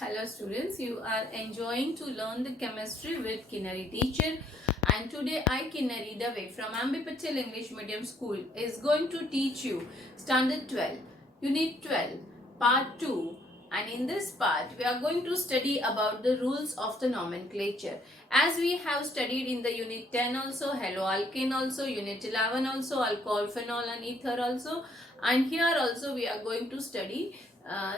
Hello students, you are enjoying to learn the chemistry with Kinnari teacher, and today I Kinnari Dave from Ambi Patel English Medium School is going to teach you Standard 12, Unit 12, Part 2, and in this part we are going to study about the rules of the nomenclature. As we have studied in the Unit 10 also, haloalkane also, Unit 11 also, alcohol, phenol and ether also, and here also we are going to study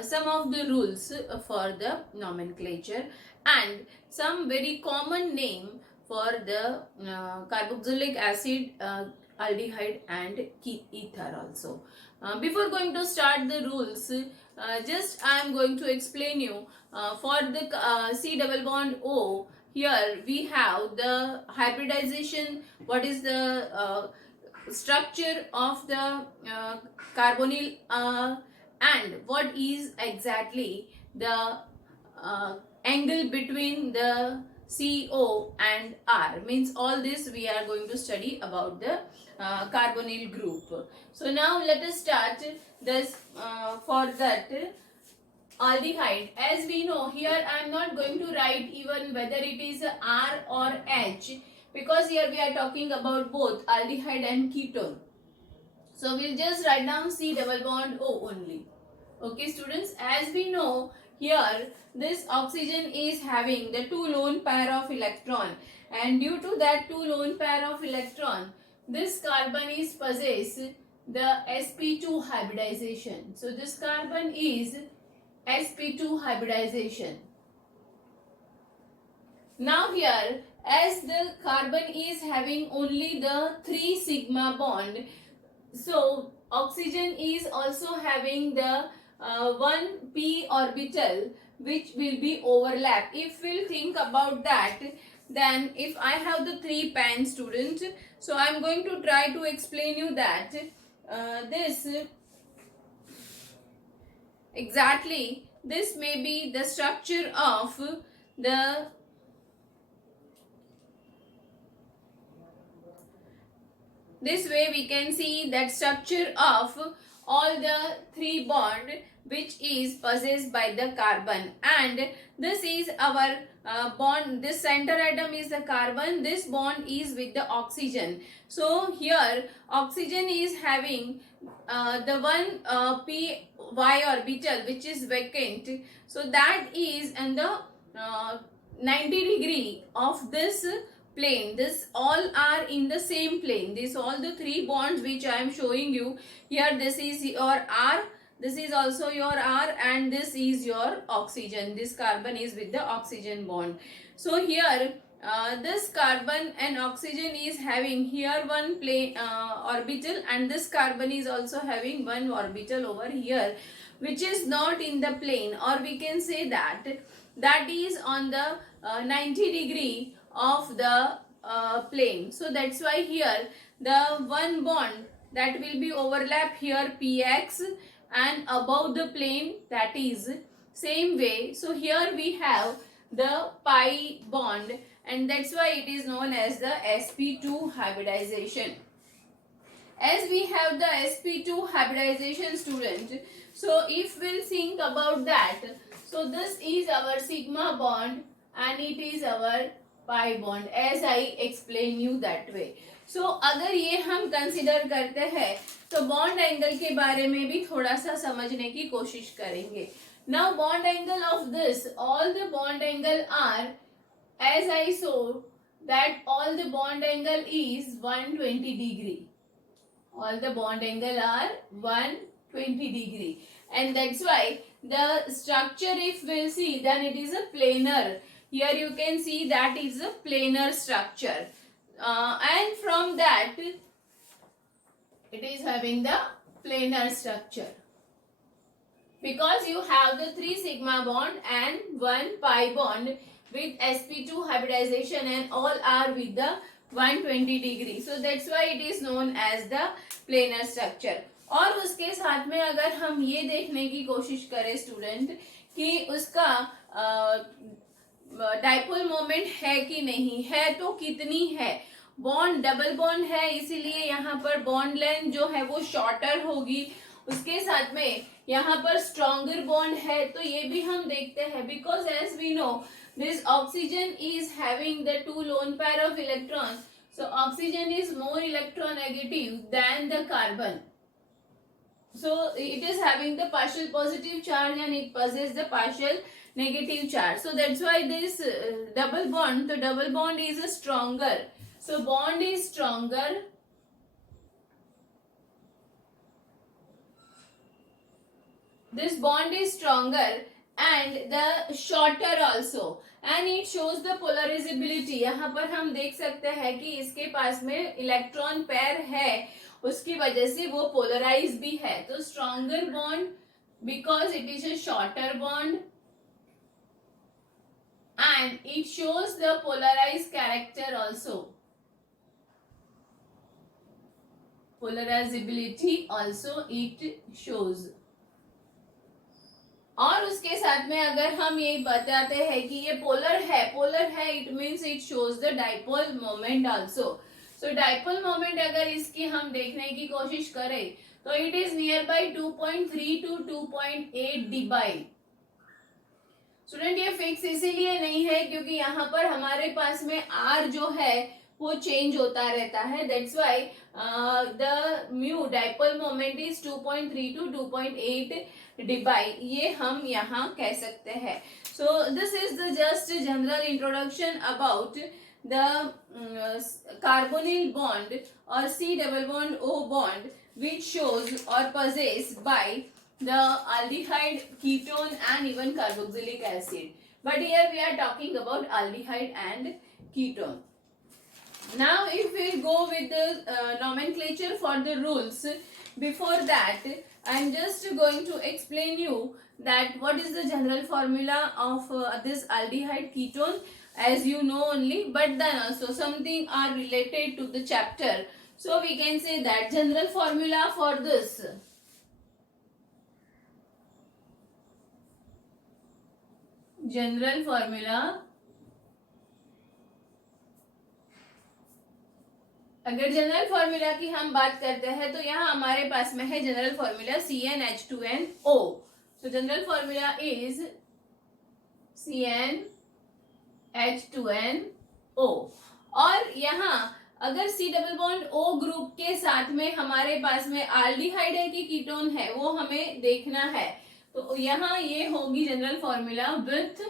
some of the rules for the nomenclature and some very common name for the carboxylic acid, aldehyde and ether also. Before going to start the rules, just I am going to explain you for the C double bond O. Here we have the hybridization. What is the structure of the carbonyl and what is exactly the angle between the CO and R. Means all this we are going to study about the carbonyl group. So now let us start this for that aldehyde. As we know, here I am not going to write even whether it is R or H, because here we are talking about both aldehyde and ketone. So we'll just write down C double bond O only. Okay students, as we know, here this oxygen is having the two lone pair of electron, and due to that two lone pair of electron, this carbon is possess the sp2 hybridization. So this carbon is sp2 hybridization. Now here, as the carbon is having only the 3 sigma bond, so oxygen is also having the 1p orbital which will be overlap. If we'll think about that, then if I have the 3 pan student, so I am going to try to explain you that this exactly this may be the structure of the this way we can see that structure of all the 3 bond which is possessed by the carbon, and this is our bond. This center atom is the carbon, this bond is with the oxygen. So here oxygen is having the one p y orbital which is vacant, so that is in the 90 degree of this plane. This all are in the same plane. This all the 3 bonds which I am showing you here, this is your R, this is also your R, and this is your oxygen. This carbon is with the oxygen bond. So here this carbon and oxygen is having here one plane orbital, and this carbon is also having one orbital over here which is not in the plane, or we can say that that is on the 90 degree of the plane. So that's why here the one bond that will be overlap here px, and above the plane that is same way. So here we have the pi bond, and that's why it is known as the sp2 hybridization. As we have the sp2 hybridization student, so if we'll think about that, so this is our sigma bond and it is our pi bond, as I explain you that way. So अगर ये हम consider करते हैं तो bond angle के बारे में भी थोड़ा सा समझने की कोशिश करेंगे. Now bond angle of this, all the bond angle are, as I saw that all the bond angle is 120 degree. All the bond angle are 120 degree, and that's why the structure, if we'll see, then it is a planar. Here you can see that is a planar structure, and from that it is having the planar structure, because you have the 3 sigma bond and 1 pi bond with sp2 hybridization, and all are with the 120 degree. So that's why it is known as the planar structure. और उसके साथ में अगर हम ये देखने की कोशिश करें स्टूडेंट कि उसका डाइपोल मोमेंट है कि नहीं है, तो कितनी है. बॉन्ड डबल बॉन्ड है, इसीलिए यहाँ पर बॉन्ड लेंथ जो है वो शॉर्टर होगी, उसके साथ में यहाँ पर स्ट्रॉन्गर बॉन्ड है, तो ये भी हम देखते हैं, because as we know this oxygen is having the 2 lone pair of electron, so oxygen is more electronegative than the carbon, so it is having the partial positive charge and it possesses the partial negative charge, so that's why this double bond, the double bond is stronger, so bond is stronger, this bond is stronger and the shorter also, and it shows the polarizability. यहाँ पर हम देख सकते हैं कि इसके पास में electron pair है, उसकी वजह से वो पोलराइज भी है, तो stronger bond because it is a shorter bond and it shows the polarized character also, polarizability also it shows. और उसके साथ में अगर हम ये बताते हैं कि ये पोलर है, it means it shows the dipole moment also, so dipole moment अगर इसकी हम देखने की कोशिश करें तो it is near by 2.3 to 2.8 dBi. Student ये फिक्स इसीलिए नहीं है क्योंकि यहाँ पर हमारे पास में आर जो है वो चेंज होता रहता है, that's why the mu dipole moment is 2.3 to 2.8 dBi, ये हम यहाँ कह सकते हैं. So this is the just general introduction about the carbonyl bond और C double bond O bond which shows or possessed by the aldehyde, ketone and even carboxylic acid. But here we are talking about aldehyde and ketone. Now if we go with the nomenclature for the rules, before that I am just going to explain you that what is the general formula of this aldehyde ketone, as you know only, but then also something are related to the chapter, so we can say that general formula for this, general formula, अगर general formula की हम बात करते हैं तो यहाँ हमारे पास में है general formula CnH2nO. So general formula is CnH2nO. और यहाँ अगर C double bond O group के साथ में हमारे पास में आल्डिहाइड है कि कीटोन है वो हमें देखना है, तो यहाँ ये होगी general formula with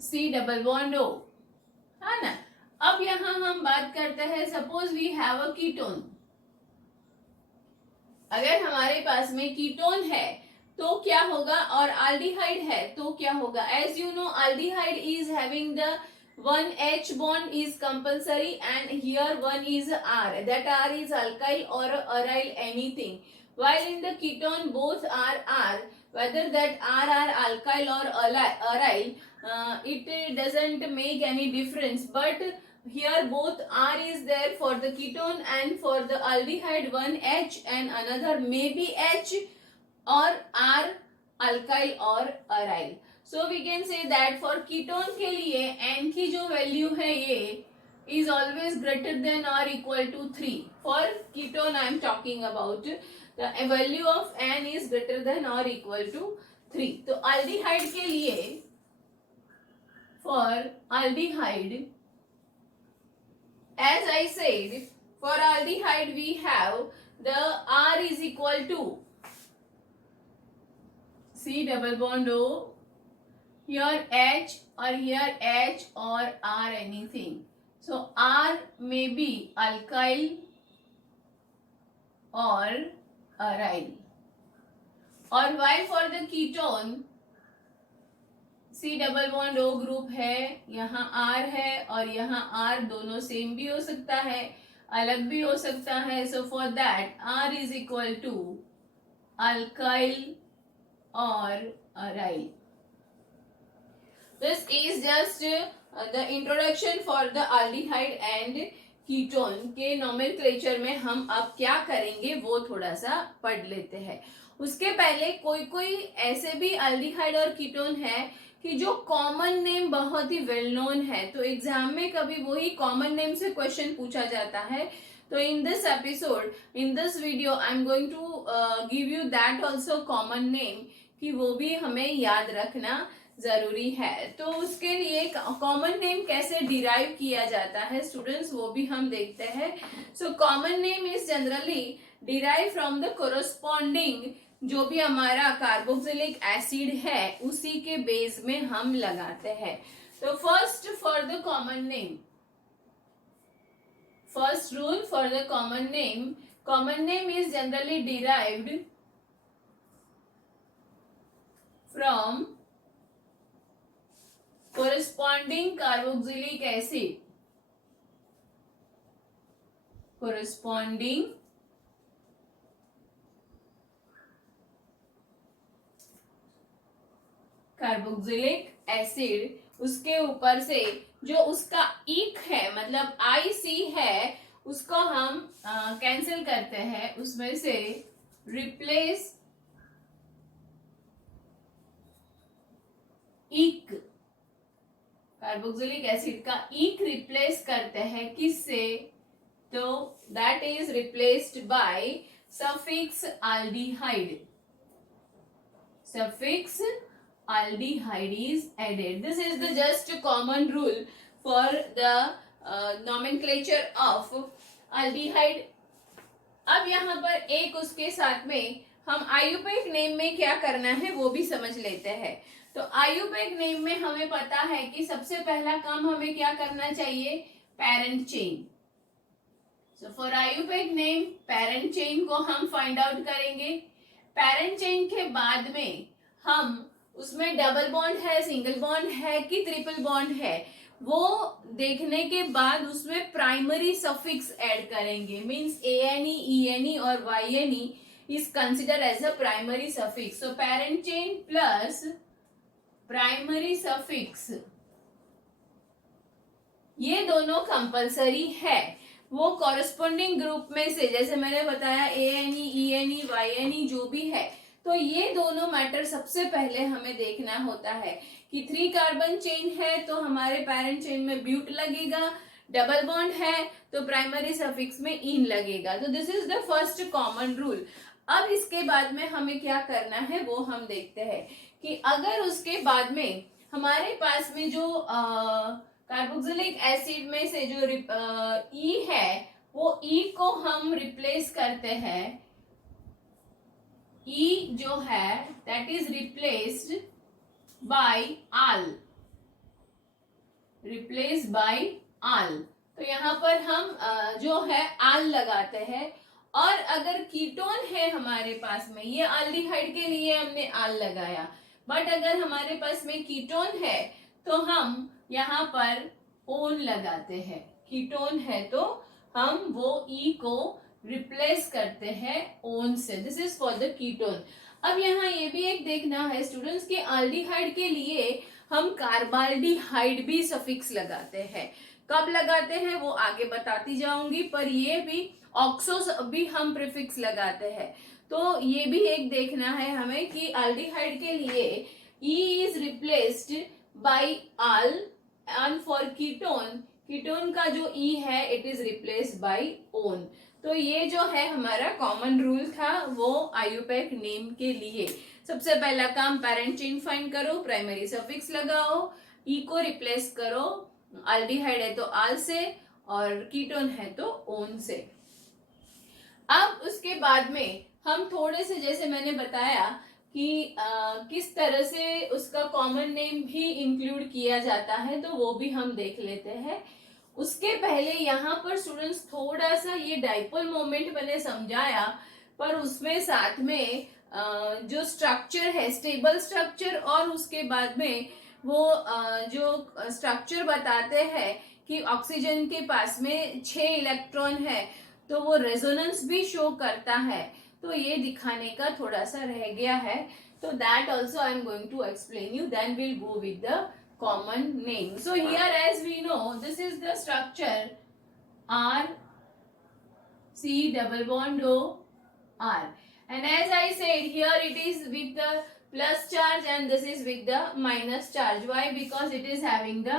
C double bond O, है ना. अब यहाँ हम बात करते हैं, suppose we have a ketone, अगर हमारे पास में कीटोन है तो क्या होगा, और आल्डिहाइड है तो क्या होगा. As you know aldehyde is having the 1H bond is compulsory and here one is R, that R is alkyl or aryl anything, while in the ketone both are whether that R are alkyl or aryl, it doesn't make any difference, but here both R is there for the ketone and for the aldehyde one H and another maybe H or R alkyl or aryl. So we can say that for ketone के लिए N की जो value है ये is always greater than or equal to 3. For ketone I am talking about, the value of N is greater than or equal to 3. तो aldehyde के लिए, for aldehyde, as I said, for aldehyde we have the R is equal to C double bond O, here H or here H or R anything. So R may be alkyl or aryl. और while for the ketone C double bond O group है, यहाँ R है और यहाँ R दोनों same भी हो सकता है, अलग भी हो सकता है. So for that R is equal to alkyl or aryl. This is just the introduction for the aldehyde and ketone के nomenclature में हम अब क्या करेंगे वो थोड़ा सा पढ़ लेते हैं. उसके पहले कोई ऐसे भी aldehyde और ketone है कि जो कॉमन नेम बहुत ही वेल नोन है, तो एग्जाम में कभी वही कॉमन नेम से क्वेश्चन पूछा जाता है. तो in this episode, in this video, I am going to give you that also common name कि वो भी हमें याद रखना जरूरी है। तो उसके लिए कॉमन नेम कैसे डिराइव किया जाता है स्टूडेंट्स, वो भी हम देखते हैं। So common name is generally derive from the corresponding, जो भी हमारा कार्बोक्सिलिक एसिड है उसी के बेस में हम लगाते हैं। तो first for the common name, first rule for the common name is generally derived from corresponding carboxylic acid, corresponding carboxylic acid, उसके ऊपर से जो उसका ईक है मतलब IC है उसको हम कैंसिल करते हैं, उसमें से रिप्लेस ईक, कार्बोक्सिलिक एसिड का ईक रिप्लेस करते हैं किससे, तो that is replaced by suffix aldehyde, suffix aldehyde is added. This is the just common rule for the nomenclature of aldehyde. अब यहाँ पर एक उसके साथ में हम आयुपेक नेम में क्या करना है वो भी समझ लेते हैं। तो आयुपेक नेम में हमें पता है कि सबसे पहला काम हमें क्या करना चाहिए, parent chain. So for IUPAC name parent chain को हम फाइंड आउट करेंगे। पेरेंट चेन के बाद में हम उसमें डबल बॉन्ड है, सिंगल बॉन्ड है कि ट्रिपल बॉन्ड है, वो देखने के बाद उसमें प्राइमरी सफिक्स ऐड करेंगे। मींस ANE, ENE और YNE is considered as a primary suffix. So parent chain plus primary suffix, ये दोनों कंपलसरी है। वो कॉरेस्पॉन्डिंग ग्रुप में से जैसे मैंने बताया ANE, ENE, YNE जो भी है, तो ये दोनों मैटर सबसे पहले हमें देखना होता है कि 3 कार्बन चेन है तो हमारे पेरेंट चेन में ब्यूट लगेगा, डबल बॉन्ड है तो प्राइमरी सफिक्स में इन लगेगा। तो this is the first common rule. अब इसके बाद में हमें क्या करना है वो हम देखते हैं कि अगर उसके बाद में हमारे पास में जो कार्बोक्सिलिक एसिड में से जो E है वो E को हम रिप्लेस करते हैं, E जो है that is replaced by all, replace by all. तो यहाँ पर हम जो है आल लगाते हैं। और अगर कीटोन है हमारे पास में, ये एल्डिहाइड के लिए हमने आल लगाया, बट अगर हमारे पास में कीटोन है तो हम यहाँ पर ओन लगाते हैं। कीटोन है तो हम वो E को रिप्लेस करते हैं ओन से। This is for the ketone. अब यहाँ ये भी एक देखना है स्टूडेंट्स कि एल्डिहाइड के लिए हम कार्बाल्डिहाइड भी सफिक्स लगाते हैं। कब लगाते हैं वो आगे बताती जाऊंगी, पर ये भी ऑक्सो भी हम प्रीफिक्स लगाते हैं। तो ये भी एक देखना है हमें कि एल्डिहाइड के लिए E is replaced by all and for ketone, ketone का जो E है it is replaced by own. तो ये जो है हमारा कॉमन रूल था वो आयुपेक नेम के लिए। सबसे पहला काम पेरेंट चेन फाइंड करो, प्राइमरी सफिक्स लगाओ, E को रिप्लेस करो, एल्डिहाइड है तो आल से और कीटोन है तो ओन से। अब उसके बाद में हम थोड़े से जैसे मैंने बताया कि किस तरह से उसका कॉमन नेम भी इंक्लूड किया जाता है, तो वो भी हम देख लेते हैं। उसके पहले यहाँ पर स्टूडेंट्स थोड़ा सा ये डाइपोल मोमेंट मैंने समझाया, पर उसमें साथ में जो स्ट्रक्चर है स्टेबल स्ट्रक्चर, और उसके बाद में वो जो स्ट्रक्चर बताते हैं कि ऑक्सीजन के पास में 6 इलेक्ट्रॉन है तो वो रेजोनेंस भी शो करता है, तो ये दिखाने का थोड़ा सा रह गया है। तो that also I am going to explain you, then will go with the common name. So here as we know this is the structure R C double bond O R, and as I said here it is with the plus charge and this is with the minus charge. Why? Because it is having the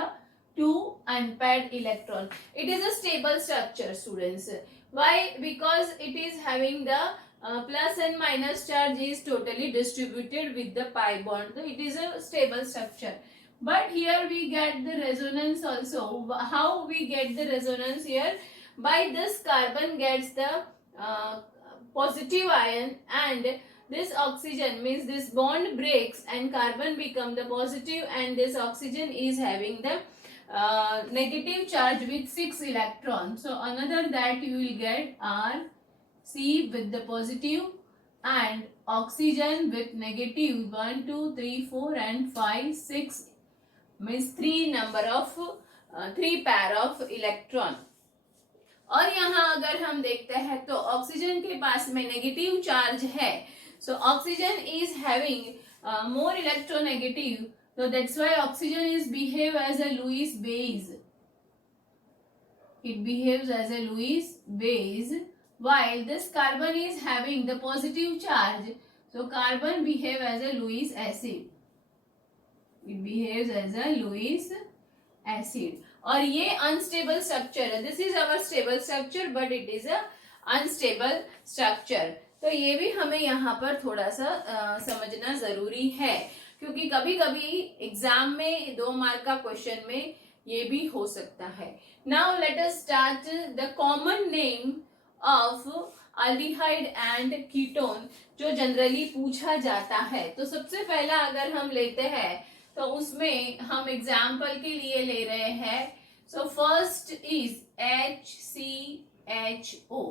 2 unpaired electron. It is a stable structure students. Why? Because it is having the plus and minus charge is totally distributed with the pi bond. So it is a stable structure. But here we get the resonance also. How we get the resonance here? By this carbon gets the uh, positive ion, and this oxygen means this bond breaks and carbon become the positive, and this oxygen is having the negative charge with 6 electrons. So another that you will get are C with the positive and oxygen with negative 1, 2, 3, 4 and 5, 6 means 3 pair of electron. और यहाँ अगर हम देखते हैं तो oxygen के पास में negative charge है. So oxygen is having more electronegative, so that's why oxygen is behave as a Lewis base. It behaves as a Lewis base, while this carbon is having the positive charge, so carbon behave as a Lewis acid. It behaves as a Lewis acid. और ये unstable structure है. This is our stable structure but it is a unstable structure. तो ये भी हमें यहाँ पर थोड़ा सा समझना जरूरी है, क्योंकि कभी कभी एग्जाम में 2 मार्क का क्वेश्चन में ये भी हो सकता है. Now let us start the common name of aldehyde and ketone जो जनरली पूछा जाता है. तो सबसे पहला अगर हम लेते हैं तो उसमें हम एग्जाम्पल के लिए ले रहे हैं. So first is HCHO.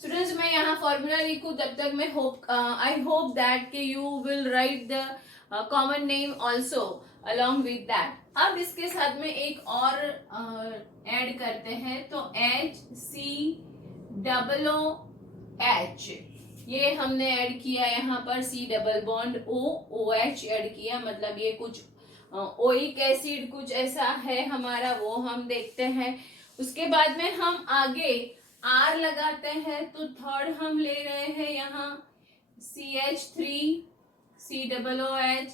Students मैं यहाँ फॉर्मूला लिखूं तब तक मैं आई होप दैट कि you will write the common name also along with that. अब इसके साथ में एक और ऐड करते हैं तो HCOOH ये हमने ऐड किया. यहाँ पर C double bond OH add किया, मतलब ये कुछ ओइक एसिड कुछ ऐसा है हमारा, वो हम देखते हैं. उसके बाद में हम आगे R लगाते हैं तो थर्ड हम ले रहे हैं यहाँ CH3COOH.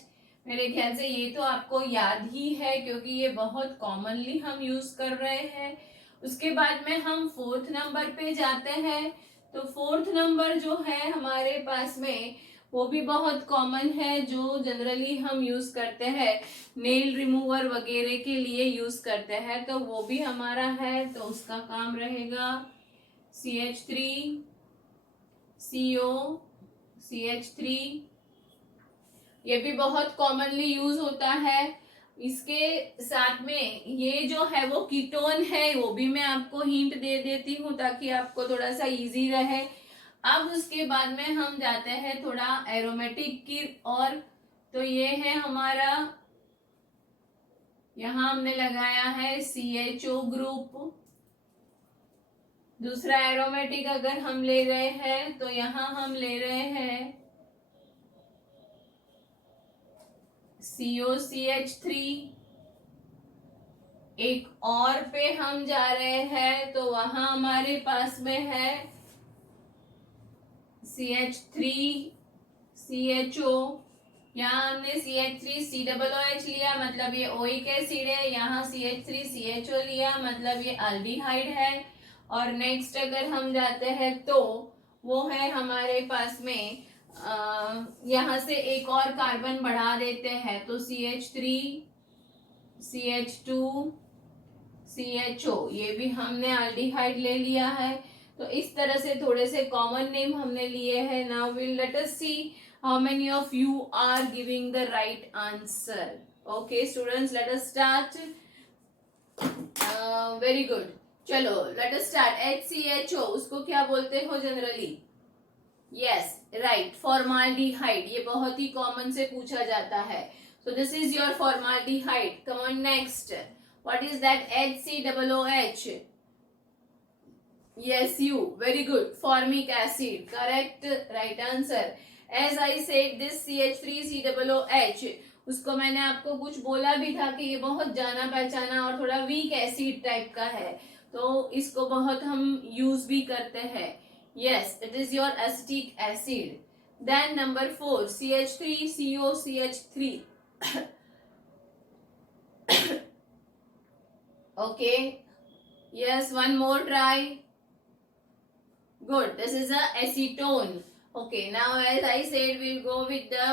मेरे ख्याल से ये तो आपको याद ही है क्योंकि ये बहुत कॉमनली हम यूज कर रहे हैं. उसके बाद में हम 4th नंबर पे जाते हैं. तो 4th नंबर जो है हमारे पास में वो भी बहुत कॉमन है, जो जनरली हम यूज करते हैं नेल रिमूवर वगैरह के लिए यूज करते हैं. तो वो भी हमारा है, तो उसका काम रहेगा CH3CO CH3. ये भी बहुत कॉमनली यूज होता है. इसके साथ में ये जो है वो कीटोन है, वो भी मैं आपको हिंट दे देती हूँ ताकि आपको थोड़ा सा इजी रहे. अब उसके बाद में हम जाते हैं थोड़ा एरोमेटिक की और. तो ये है हमारा, यहाँ हमने लगाया है CHO ग्रुप. दूसरा एरोमेटिक अगर हम ले रहे हैं तो यहाँ हम ले रहे हैं COCH3. एक और पे हम जा रहे हैं तो वहां हमारे पास में है CH3CHO. यहाँ हमने CH3COOH लिया, मतलब ये ओइक एसिड है. यहाँ CH3CHO लिया, मतलब ये अल्डिहाइड है. और नेक्स्ट अगर हम जाते हैं तो वो है हमारे पास में यहाँ से एक और कार्बन बढ़ा देते हैं तो CH3CH2CHO. ये भी हमने अल्डिहाइड ले लिया है. तो इस तरह से थोड़े से कॉमन नेम हमने लिए हैं. Now will let us see how many of you are giving the right answer. Okay students, let us start. Very good. चलो लेट अस स्टार्ट. HCHO उसको क्या बोलते हो जनरली? Yes right, formaldehyde. ये बहुत ही कॉमन से पूछा जाता है. So this is your formaldehyde. Come on next. What is that? HCOOH. Yes, you. Very good. Formic acid. Correct. Right answer. As I said, this CH3COOH, उसको मैंने आपको कुछ बोला भी था कि ये बहुत जाना पहचाना और थोड़ा वीक एसिड टाइप का है, तो इसको बहुत हम यूज भी करते हैं. Yes, it is your acetic acid. Then number 4, CH3COCH3. Okay. Yes, one more try. Good. This is a acetone. Okay. Now, as I said, we'll go with the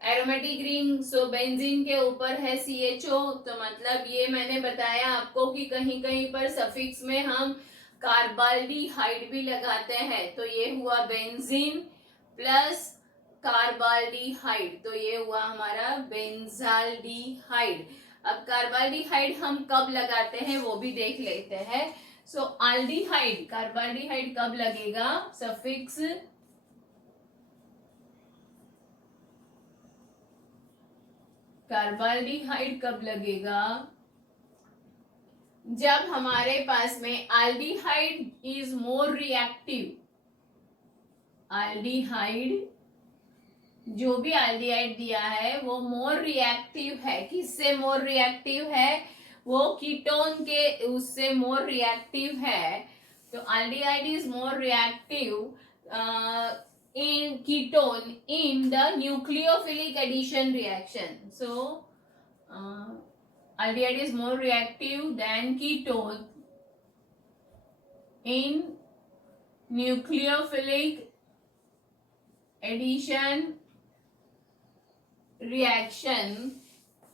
aromatic ring. So benzene के ऊपर है CHO. तो मतलब ये मैंने बताया आपको कि कहीं कहीं पर सफिक्स में हम कार्बाल्डिहाइड भी लगाते हैं. तो ये हुआ बेंजीन प्लस कार्बाल्डिहाइड. तो ये हुआ हमारा बेंजाल्डिहाइड. अब कार्बाल्डिहाइड हम कब लगाते हैं वो भी देख लेते हैं. सो आल्डिहाइड, कार्बाल्डिहाइड कब लगेगा? सफिक्स कार्बाल्डिहाइड कब लगेगा? जब हमारे पास में aldehyde is more reactive. Aldehyde, जो भी आल्डिहाइड दिया है वो मोर रिएक्टिव है. किससे मोर रिएक्टिव है? वो कीटोन के उससे मोर रिएक्टिव है. तो aldehyde is more reactive in ketone in the nucleophilic addition reaction. So aldehyde is more reactive than ketone in nucleophilic addition reaction.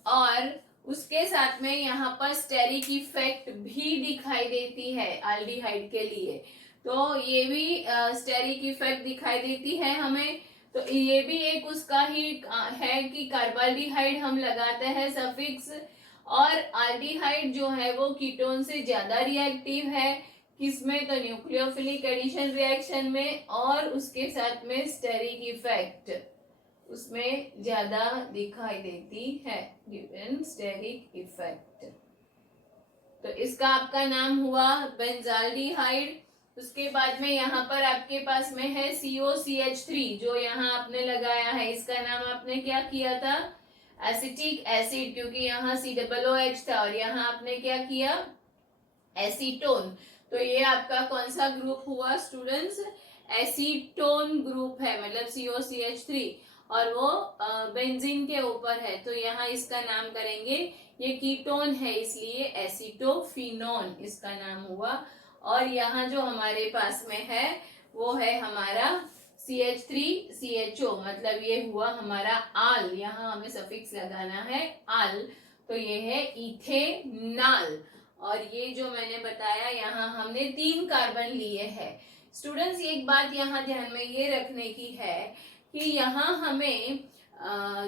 और उसके साथ में यहाँ पर स्टेरिक इफेक्ट भी दिखाई देती है आल्डिहाइड के लिए. तो ये भी स्टेरिक इफेक्ट दिखाई देती है हमें. तो ये भी एक उसका ही है कि कार्बाल्डिहाइड हम लगाते हैं सफिक्स. और आल्डिहाइड जो है वो कीटोन से ज्यादा रिएक्टिव है. किसमें? तो न्यूक्लियोफिलिक एडिशन रिएक्शन में. और उसके साथ में स्टेरिक इफेक्ट उसमें ज्यादा दिखाई देती है, गिवन स्टेरिक इफेक्ट. तो इसका आपका नाम हुआ बेंजाल्डिहाइड. उसके बाद में यहाँ पर आपके पास में है COCH3 जो यहाँ आपने लगाया है. इसका नाम आपने क्या किया था? एसिटिक एसिड, क्योंकि यहाँ COOH था. और यहाँ आपने क्या किया? एसीटोन. तो ये आपका कौन सा ग्रुप हुआ स्टूडेंट्स? एसीटोन ग्रुप है, मतलब COCH3. और वो बेंजीन के ऊपर है. तो यहाँ इसका नाम करेंगे, ये कीटोन है इसलिए एसीटोफिनोन इसका नाम हुआ. और यहाँ जो हमारे पास में है वो है हमारा CH3CHO, मतलब ये हुआ हमारा आल. यहाँ हमें सफिक्स लगाना है आल. तो ये है इथेनॉल. और ये जो मैंने बताया यहाँ हमने 3 कार्बन लिए हैं. स्टूडेंट्स एक बात यहाँ ध्यान में ये रखने की है कि यहाँ हमें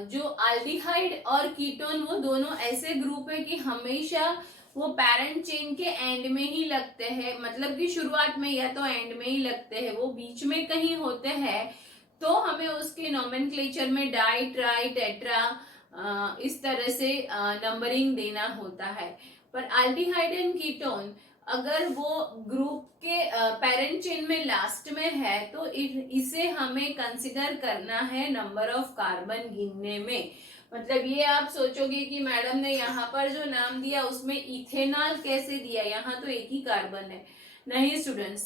जो आल्डिहाइड और कीटोन वो दोनों ऐसे ग्रुप है कि हमेशा वो पैरेंट चेन के एंड में ही लगते हैं. मतलब कि शुरुआत में या तो एंड में ही लगते हैं, वो बीच में कहीं होते हैं. तो हमें उसके नोमेनक्लेचर में डाई, ट्राई, टेट्रा इस तरह से नंबरिंग देना होता है. पर आल्डिहाइड एंड कीटोन अगर वो ग्रुप के पेरेंट चेन में लास्ट में है तो इसे हमें कंसिडर करना है नंबर ऑफ कार्बन गिनने में. मतलब ये आप सोचोगे कि मैडम ने यहाँ पर जो नाम दिया उसमें इथेनॉल कैसे दिया, यहाँ तो एक ही कार्बन है. नहीं स्टूडेंट,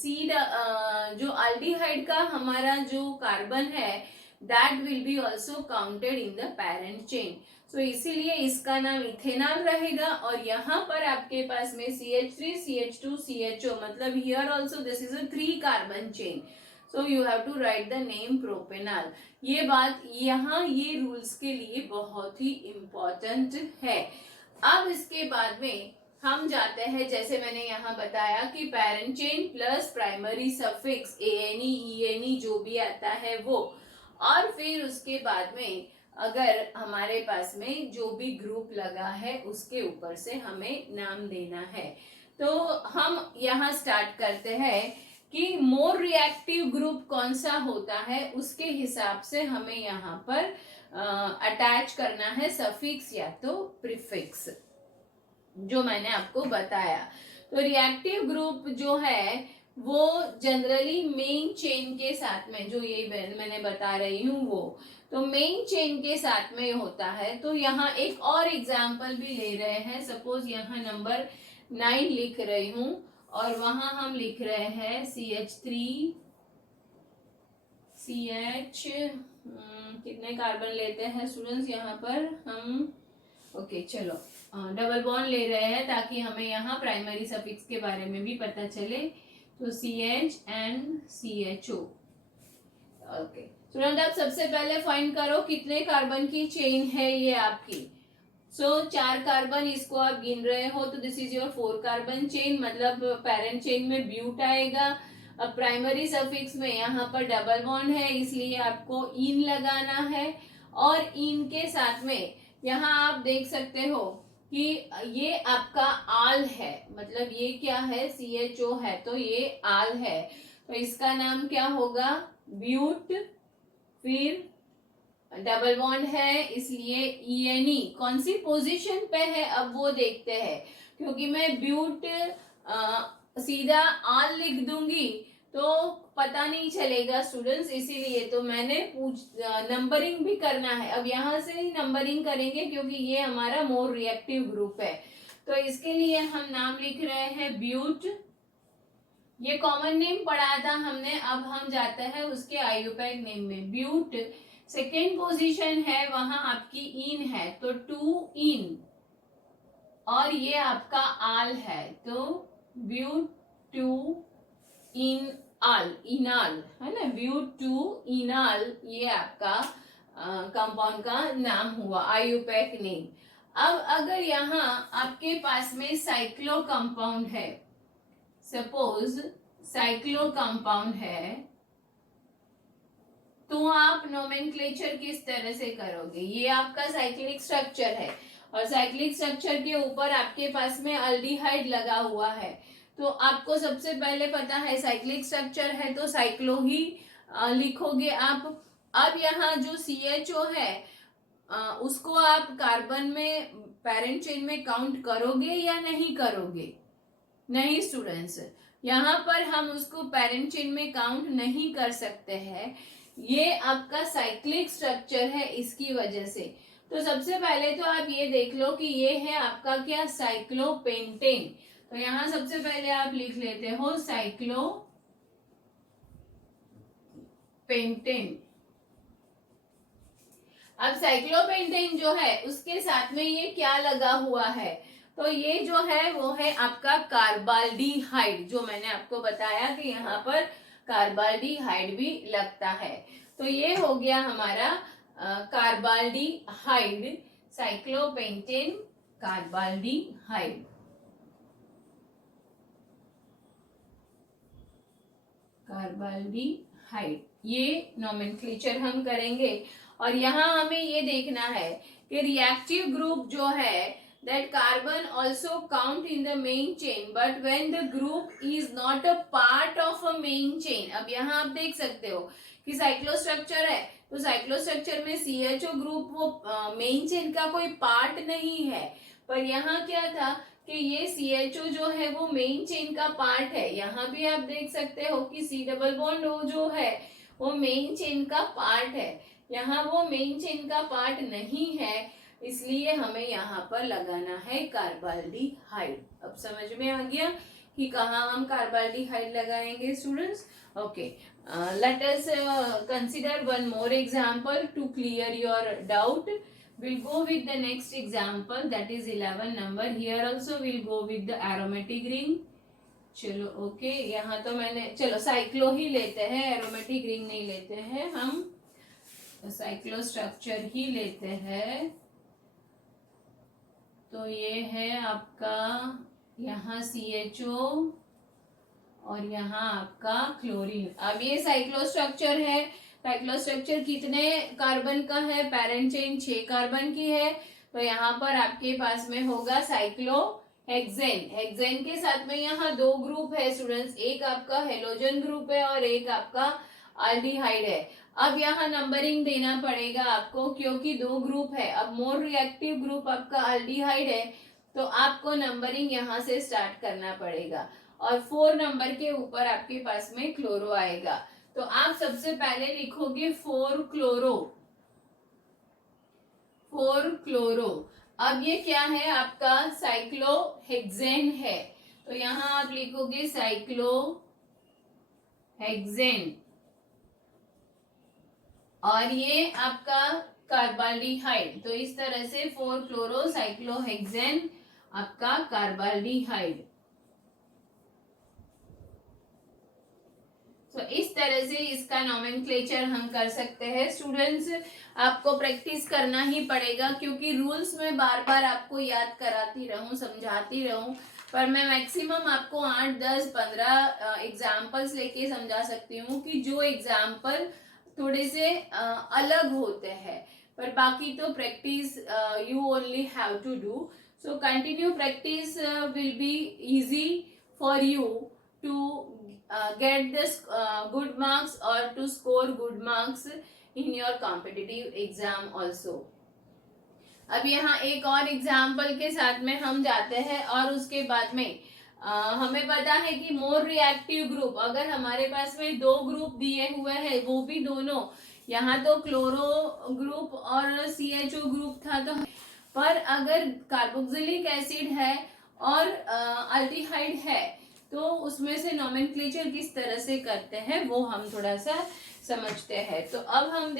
जो आल्डिहाइड का हमारा जो कार्बन है that will be also counted in the parent chain. So इसीलिए इसका नाम इथेनॉल रहेगा. और यहाँ पर आपके पास में CH3, CH2, CHO, मतलब here also this is a 3 carbon chain. So you have to write the name propanol. ये बात यहाँ ये रूल्स के लिए बहुत ही इम्पोर्टेंट है. अब इसके बाद में हम जाते हैं, जैसे मैंने यहाँ बताया कि parent chain plus primary suffix ANE, ENE जो भी आता है वो. और फिर उसके बाद में अगर हमारे पास में जो भी ग्रुप लगा है उसके ऊपर से हमें नाम देना है. तो हम यहाँ स्टार्ट करते हैं कि मोर रिएक्टिव ग्रुप कौन सा होता है उसके हिसाब से हमें यहाँ पर अटैच करना है सफिक्स या तो प्रीफिक्स, जो मैंने आपको बताया. तो रिएक्टिव ग्रुप जो है वो जनरली मेन चेन के साथ में, जो ये मैंने बता रही हूँ वो, तो मेन चेन के साथ में होता है. तो यहाँ एक और एग्जाम्पल भी ले रहे हैं. सपोज यहाँ नंबर 9 लिख रही हूँ और वहां हम लिख रहे हैं CH3 CH. कितने कार्बन लेते हैं स्टूडेंट्स यहाँ पर हम? ओके चलो डबल बॉन्ड ले रहे हैं ताकि हमें यहाँ प्राइमरी सफिक्स के बारे में भी पता चले. तो CH and CHO। Okay student, आप सबसे पहले फाइंड करो कितने कार्बन की चेन है ये आपकी। सो 4 कार्बन, इसको आप गिन रहे हो तो this is your 4 carbon chain, मतलब पेरेंट चेन में ब्यूट आएगा। अब प्राइमरी सफिक्स में यहाँ पर डबल बॉन्ड है, इसलिए आपको इन लगाना है। और इन के साथ में यहाँ आप देख सकते हो कि ये आपका आल है, मतलब ये क्या है, CHO है तो ये आल है, तो इसका नाम क्या होगा, ब्यूट। फिर डबल बॉन्ड है इसलिए ENE। कौन सी पोजीशन पे है अब वो देखते हैं, क्योंकि मैं ब्यूट सीधा आल लिख दूंगी तो पता नहीं चलेगा स्टूडेंट्स, इसीलिए तो मैंने नंबरिंग भी करना है। अब यहाँ से ही नंबरिंग करेंगे क्योंकि ये हमारा मोर रिएक्टिव ग्रुप है, तो इसके लिए हम नाम लिख रहे हैं ब्यूट। ये कॉमन नेम पढ़ा था हमने, अब हम जाते हैं उसके आयुपैक नेम में। ब्यूट सेकेंड पोजीशन है, वहां आपकी इन है तो 2 इन, और ये आपका आल है तो ब्यूट 2 इन आल, इनाल है ना, ब्यूट 2 इनाल, ये आपका कंपाउंड का नाम हुआ, आयुपैक नेम। अब अगर यहाँ आपके पास में साइक्लो कंपाउंड है, सपोज साइक्लो कंपाउंड है, तो आप नोमेनक्लेचर किस तरह से करोगे, ये आपका साइक्लिक स्ट्रक्चर है और साइक्लिक स्ट्रक्चर के ऊपर आपके पास में अल्डिहाइड लगा हुआ है, तो आपको सबसे पहले पता है साइक्लिक स्ट्रक्चर है तो साइक्लो ही लिखोगे आप। अब यहाँ जो CHO है उसको आप कार्बन में पेरेंट चेन में काउंट करोगे या नहीं करोगे, नहीं स्टूडेंट्स, यहाँ पर हम उसको पेरेंट चेन में काउंट नहीं कर सकते हैं, ये आपका साइक्लिक स्ट्रक्चर है इसकी वजह से। तो सबसे पहले तो आप ये देख लो कि ये है आपका क्या, साइक्लोपेंटेन, तो यहाँ सबसे पहले आप लिख लेते हो साइक्लोपेंटेन। अब साइक्लोपेंटेन जो है उसके साथ में ये क्या लगा हुआ है, तो ये जो है वो है आपका कार्बाल्डिहाइड, जो मैंने आपको बताया कि यहाँ पर कार्बाल्डिहाइड भी लगता है, तो ये हो गया हमारा कार्बाल्डिहाइड, साइक्लोपेंटेन कार्बाल्डिहाइड। कार्बाल्डिहाइड ये नोमेनक्लेचर हम करेंगे। और यहाँ हमें ये देखना है कि रिएक्टिव ग्रुप जो है that carbon also count in the main chain but when the group is not a part of a main chain। अब यहाँ आप देख सकते हो कि साइक्लोस्ट्रक्चर है तो साइक्लोस्ट्रक्चर में CHO ग्रुप वो मेन चेन का कोई पार्ट नहीं है, पर यहाँ क्या था कि ये CHO जो है वो मेन चेन का पार्ट है। यहाँ भी आप देख सकते हो कि C डबल बॉन्ड O जो है वो मेन चेन का पार्ट है, यहाँ वो मेन चेन का पार्ट नहीं है, इसलिए हमें यहाँ पर लगाना है कार्बाल्डिहाइड। अब समझ में आ गया कि कहाँ हम कार्बाल्डिहाइड लगाएंगे students. Okay, let us consider one more example to clear your doubt. we'll go with the next example, that is 11 number। here also we'll go with the aromatic ring। चलो okay, यहाँ तो मैंने, चलो cyclo ही लेते हैं, aromatic ring नहीं लेते हैं हम, साइक्लो स्ट्रक्चर ही लेते हैं। तो ये है आपका यहाँ CHO और यहाँ आपका क्लोरीन। अब ये साइक्लो स्ट्रक्चर है, साइक्लो स्ट्रक्चर कितने कार्बन का है, पेरेंट चेन 6 कार्बन की है, तो यहाँ पर आपके पास में होगा साइक्लो हेक्सेन। हेक्सेन के साथ में यहाँ 2 ग्रुप है स्टूडेंट्स, एक आपका हेलोजन ग्रुप है और एक आपका अल्डिहाइड है। अब यहाँ नंबरिंग देना पड़ेगा आपको क्योंकि 2 ग्रुप है। अब मोर रिएक्टिव ग्रुप आपका अल्डिहाइड है तो आपको नंबरिंग यहाँ से स्टार्ट करना पड़ेगा और 4 नंबर के ऊपर आपके पास में क्लोरो आएगा, तो आप सबसे पहले लिखोगे 4 क्लोरो, 4 क्लोरो। अब ये क्या है आपका साइक्लोहेक्सेन है, तो यहाँ आप लिखोगे साइक्लोहेक्सेन और ये आपका कार्बाल्डिहाइड, तो इस तरह से 4 क्लोरो साइक्लोहेक्सेन आपका कार्बाल्डिहाइड। तो इस तरह से इसका नोमेनक्लेचर हम कर सकते हैं। स्टूडेंट्स, आपको प्रैक्टिस करना ही पड़ेगा, क्योंकि रूल्स में बार बार आपको याद कराती रहूं, समझाती रहूं, पर मैं मैक्सिमम आपको 8, 10, 15 एग्जाम्पल्स लेके समझा सकती हूँ कि जो एग्जाम्पल थोड़े से अलग होते हैं, पर बाकी तो practice you only have to do. So continue practice will be easy for you to get this good marks or to score good marks in your competitive exam also. अब यहाँ एक और एग्जाम्पल के साथ में हम जाते हैं और उसके बाद में हमें पता है कि मोर रिएक्टिव ग्रुप, अगर हमारे पास में 2 ग्रुप दिए हुए हैं, वो भी दोनों, यहाँ तो क्लोरो ग्रुप और CHO ग्रुप था, तो पर अगर कार्बोक्सिलिक एसिड है और अल्डिहाइड है तो उसमें से नोमेनक्लेचर किस तरह से करते हैं वो हम थोड़ा सा समझते हैं. तो अब हम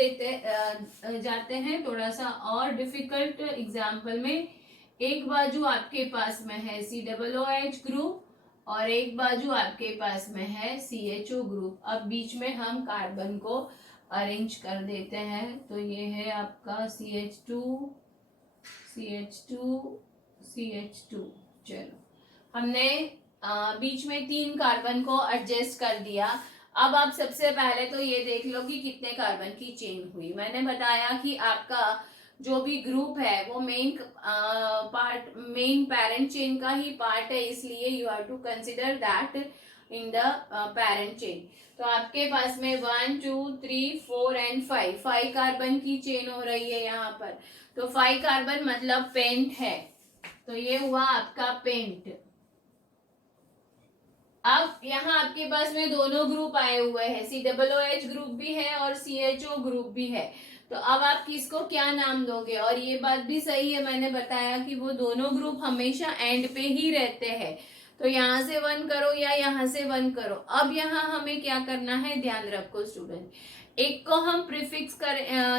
जाते हैं थोड़ा सा और डिफिकल्ट एग्जाम्पल में. एक बाजू आपके पास में है COOH ग्रुप और एक बाजू आपके पास में है CHO ग्रुप. अब बीच में हम कार्बन को अरेंज कर देते हैं. तो ये है आपका CH2 CH2. चलो, हमने बीच में 3 कार्बन को एडजस्ट कर दिया. अब आप सबसे पहले तो ये देख लो कि कितने कार्बन की चेन हुई. मैंने बताया कि आपका जो भी ग्रुप है वो मेन पेरेंट चेन का ही पार्ट है, इसलिए you have to consider that in the parent chain. तो आपके पास में 1, 2, 3, 4 एंड 5 कार्बन की चेन हो रही है यहाँ पर. तो 5 कार्बन मतलब पेंट है, तो ये हुआ आपका पेंट. अब यहाँ आपके पास में दोनों ग्रुप आए हुए हैं, COOH ग्रुप भी है और CHO ग्रुप भी है. तो अब आप किसको क्या नाम दोगे? और ये बात भी सही है, मैंने बताया कि वो दोनों ग्रुप हमेशा एंड पे ही रहते हैं. तो यहाँ से 1 करो या यहाँ से 1 करो. अब यहाँ हमें क्या करना है, ध्यान रखो स्टूडेंट. एक को हम प्रीफिक्स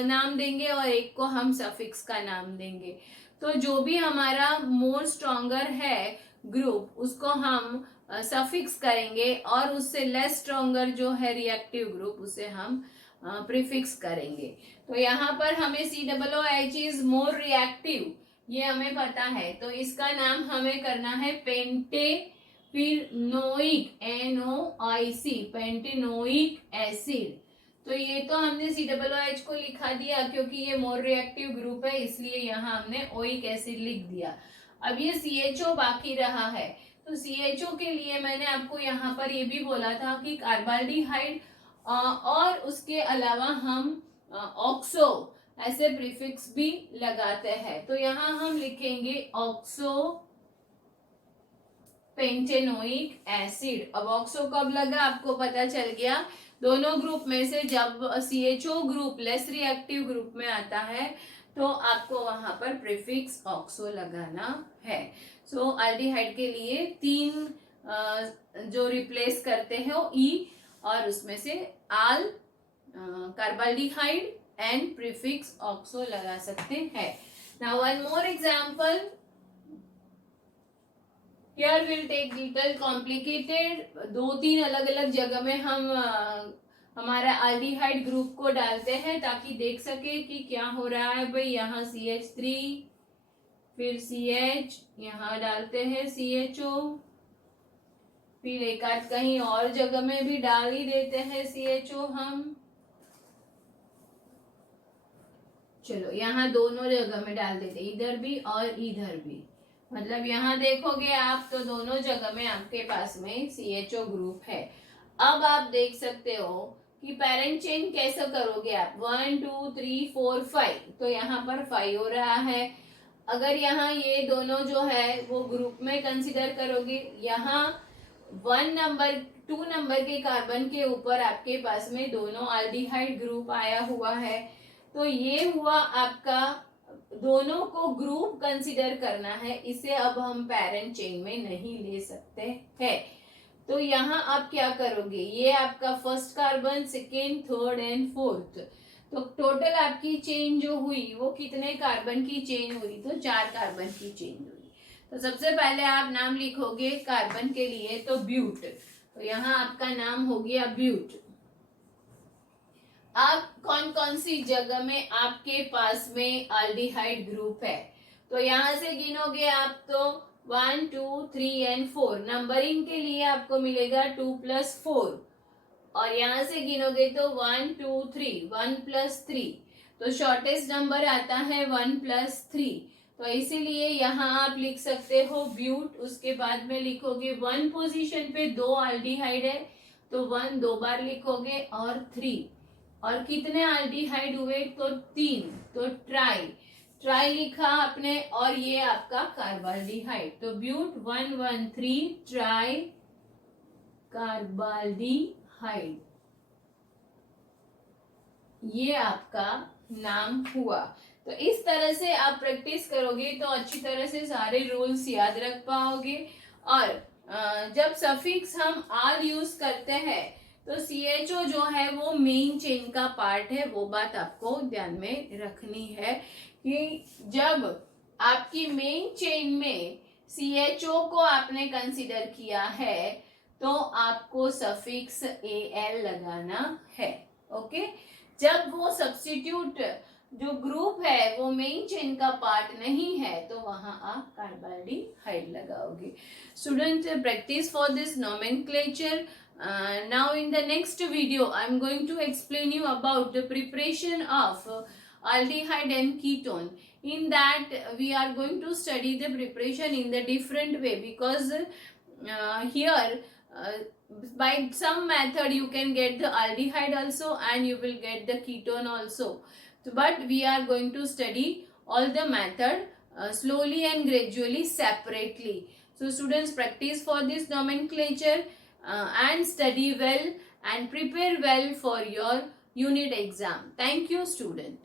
नाम देंगे और एक को हम सफिक्स का नाम देंगे. तो जो भी हमारा मोर स्ट्रॉन्गर है ग्रुप, उसको हम सफिक्स करेंगे और उससे लेस स्ट्रॉन्गर जो है रिएक्टिव ग्रुप, उसे हम प्रीफिक्स करेंगे. तो यहाँ पर हमें COOH इज मोर रिएक्टिव, ये हमें पता है. तो इसका नाम हमें करना है पेंटे, फिर नोइक, NOIC, पेंटेनोइक एसिड. तो ये तो हमने COOH को लिखा दिया क्योंकि ये मोर रिएक्टिव ग्रुप है, इसलिए यहाँ हमने ओइक एसिड लिख दिया. अब ये CHO बाकी रहा है. तो CHO के लिए मैंने आपको यहाँ पर ये भी बोला था कि कार्बाल्डिहाइड और उसके अलावा हम ऑक्सो ऐसे प्रीफिक्स भी लगाते हैं. तो यहाँ हम लिखेंगे ऑक्सो पेंटेनोइक एसिड. अब ऑक्सो कब लगा आपको पता चल गया. दोनों ग्रुप में से जब CHO group less reactive group में आता है तो आपको वहां पर प्रीफिक्स ऑक्सो लगाना है. सो अल्डिहाइड के लिए 3 जो रिप्लेस करते हैं वो E और उसमें से आल, कार्बाल्डिहाइड एंड प्रीफिक्स ऑक्सो लगा सकते हैं. Now one more example. Here will take little complicated. 2-3 अलग अलग जगह में हम हमारा अल्डिहाइड ग्रुप को डालते हैं ताकि देख सके कि क्या हो रहा है. भाई यहाँ CH3, फिर CH, यहाँ डालते हैं CHO, फिर एक आध कहीं और जगह में भी डाल ही देते हैं CHO हम. चलो, यहाँ दोनों जगह में डाल देते, इधर भी और इधर भी. मतलब यहाँ देखोगे आप तो दोनों जगह में आपके पास में CHO ग्रुप है. अब आप देख सकते हो कि पेरेंट चेन कैसे करोगे आप. 1, 2, 3, 4, 5. तो यहाँ पर 5 हो रहा है. अगर यहाँ ये दोनों जो है वो ग्रुप में कंसिडर करोगे, यहाँ 1 नंबर 2 नंबर के कार्बन के ऊपर आपके पास में दोनों अल्डिहाइड ग्रुप आया हुआ है. तो ये हुआ आपका, दोनों को ग्रुप कंसिडर करना है. इसे अब हम पेरेंट चेन में नहीं ले सकते हैं. तो यहाँ आप क्या करोगे, ये आपका first carbon, second, third and fourth. तो टोटल आपकी चेन जो हुई वो कितने कार्बन की चेन हुई, तो 4 कार्बन की चेन हुई. तो सबसे पहले आप नाम लिखोगे कार्बन के लिए तो ब्यूट. तो यहाँ आपका नाम हो गया ब्यूट. आप कौन कौन सी जगह में आपके पास में अल्डिहाइड ग्रुप है, तो यहाँ से गिनोगे आप तो 1 2 3 एंड 4, नंबरिंग के लिए आपको मिलेगा 2 + 4, और यहाँ से गिनोगे तो 1 2 3, 1 + 3, तो शॉर्टेस्ट नंबर आता है 1 + 3, तो इसीलिए यहाँ आप लिख सकते हो ब्यूट, उसके बाद में लिखोगे 1 पोजीशन पे 2 अल्डिहाइड है तो 1 2 बार लिखोगे, और 3, और कितने अल्डिहाइड हुए तो 3, तो ट्राई लिखा आपने, और ये आपका कार्बाल्डिहाइड, तो ब्यूट 113 ट्राई कार्बाल्डिहाइड, ये आपका नाम हुआ। तो इस तरह से आप प्रैक्टिस करोगे तो अच्छी तरह से सारे रूल्स याद रख पाओगे। और जब सफिक्स हम आल यूज करते हैं तो CHO जो है वो मेन चेन का पार्ट है, वो बात आपको ध्यान में रखनी है कि जब आपकी मेन चेन में CHO को आपने कंसीडर किया है तो आपको सफिक्स AL लगाना है। ओके, जब वो सब्स्टिट्यूट जो ग्रुप है वो मेन चेन का पार्ट नहीं है तो वहां आप कार्बाल्डिहाइड लगाओगे। Student, practice for this nomenclature. Now in the next video I am going to explain you about the preparation of aldehyde and ketone. In that we are going to study the preparation in the different way, because here by some method you can get the aldehyde also and you will get the ketone also. But we are going to study all the method slowly and gradually separately. So students, practice for this nomenclature and study well and prepare well for your unit exam. Thank you, student.